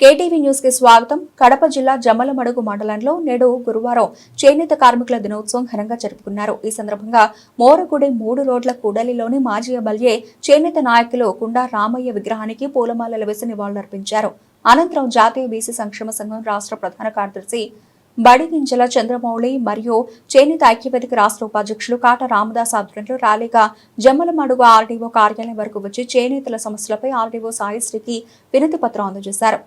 KTV న్యూస్కి స్వాగతం. కడప జిల్లా జమ్మలమడుగు మండలంలో నేడు గురువారం చేనేత కార్మికుల దినోత్సవం ఘనంగా జరుపుకున్నారు. ఈ సందర్భంగా మోరగుడి మూడు రోడ్ల కూడలిలోని మాజీ ఎమ్మెల్యే చేనేత నాయకులు కుండా రామయ్య విగ్రహానికి పూలమాలలు వేసి నివాళులర్పించారు. అనంతరం జాతీయ బీసీ సంక్షేమ సంఘం రాష్ట్ర ప్రధాన కార్యదర్శి బడిగింజల చంద్రమౌళి మరియు చేనేత ఐక్యవేదిక రాష్ట్ర ఉపాధ్యక్షులు కాట రామదాస్ ఆధ్వర్యంలో ర్యాలీగా జమ్మలమడుగు ఆర్డీఓ కార్యాలయం వరకు వచ్చి చేనేతల సమస్యలపై ఆర్డీఓ సాయిశ్రీకి వినతి పత్రం అందజేశారు.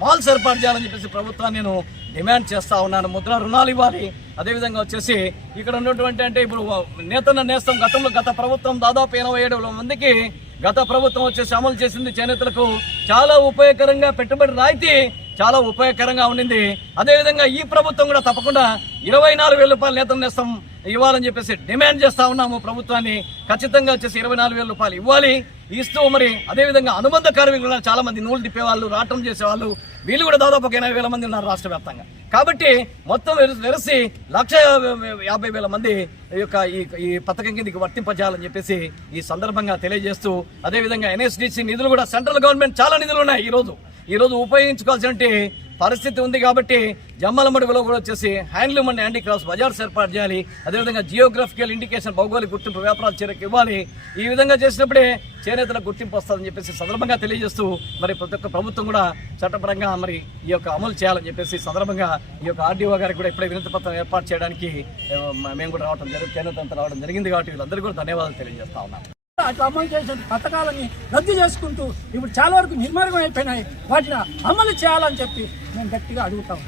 మాల్స్ ఏర్పాటు చేయాలని చెప్పేసి ప్రభుత్వాన్ని నేను డిమాండ్ చేస్తా ఉన్నాను. ముద్ర రుణాలు ఇవ్వాలి. అదేవిధంగా వచ్చేసి ఇక్కడ ఉన్నటువంటి అంటే ఇప్పుడు నేతన్న నేస్తం గతంలో గత ప్రభుత్వం దాదాపు ఎనభై ఏడు మందికి గత ప్రభుత్వం వచ్చేసి అమలు చేసింది చేనేతలకు చాలా ఉపయోగకరంగా పెట్టుబడి రాయితీ చాలా ఉపయోగకరంగా ఉండింది. అదేవిధంగా ఈ ప్రభుత్వం కూడా తప్పకుండా ఇరవై నాలుగు వేల రూపాయలు నేతన్న నేస్తం ఇవ్వాలని చెప్పేసి డిమాండ్ చేస్తా ఉన్నాము ప్రభుత్వాన్ని. ఖచ్చితంగా వచ్చేసి ఇరవై నాలుగు వేల రూపాయలు ఇవ్వాలి. ఇస్తూ మరి అదేవిధంగా అనుబంధ కార్మికులు ఉన్నారు చాలా మంది నూలు తిప్పేవాళ్ళు రాటం చేసేవాళ్ళు. వీళ్ళు కూడా దాదాపు ఒక ఎనభై వేల మంది ఉన్నారు రాష్ట్ర వ్యాప్తంగా. కాబట్టి మొత్తం వెరసి- లక్ష యాభై వేల మంది ఈ యొక్క ఈ ఈ పథకం కిందకి వర్తింపజేయాలని చెప్పేసి ఈ సందర్భంగా తెలియజేస్తూ అదేవిధంగా ఎన్ఎస్డిసి నిధులు కూడా సెంట్రల్ గవర్నమెంట్ చాలా నిధులు ఉన్నాయి ఈరోజు. ఈరోజు ఈ రోజు ఉపయోగించుకోవాల్సిన పరిస్థితి ఉంది కాబట్టి జమ్మలమడుగులో కూడా వచ్చేసి హ్యాండ్లూమ్ అండ్ హ్యాండీక్రాఫ్ట్స్ బజార్స్ ఏర్పాటు చేయాలి. అదేవిధంగా జియోగ్రఫికల్ ఇండికేషన్ భౌగోళిక గుర్తింపు వ్యాపారాల చర్యకు ఇవ్వాలి. ఈ విధంగా చేసినప్పుడే చేనేతలకు గుర్తింపు వస్తుందని చెప్పేసి సందర్భంగా తెలియజేస్తూ మరి ప్రతి ఒక్క ప్రభుత్వం కూడా చట్టపరంగా మరి ఈ యొక్క అమలు చేయాలని చెప్పేసి సందర్భంగా ఈ యొక్క ఆర్డీఓ గారికి కూడా ఇప్పుడే వినతి పత్రం ఏర్పాటు చేయడానికి మేము కూడా రావడం జరిగింది చేనేత రావడం జరిగింది కాబట్టి వీళ్ళందరికీ కూడా ధన్యవాదాలు తెలియజేస్తా ఉన్నాను అట్లా అమలు చేసిన పథకాలని రద్దు చేసుకుంటూ ఇప్పుడు చాలా వరకు నిర్మార్గం అయిపోయినాయి. వాటిని అమలు చేయాలని చెప్పి మేము గట్టిగా అడుగుతాం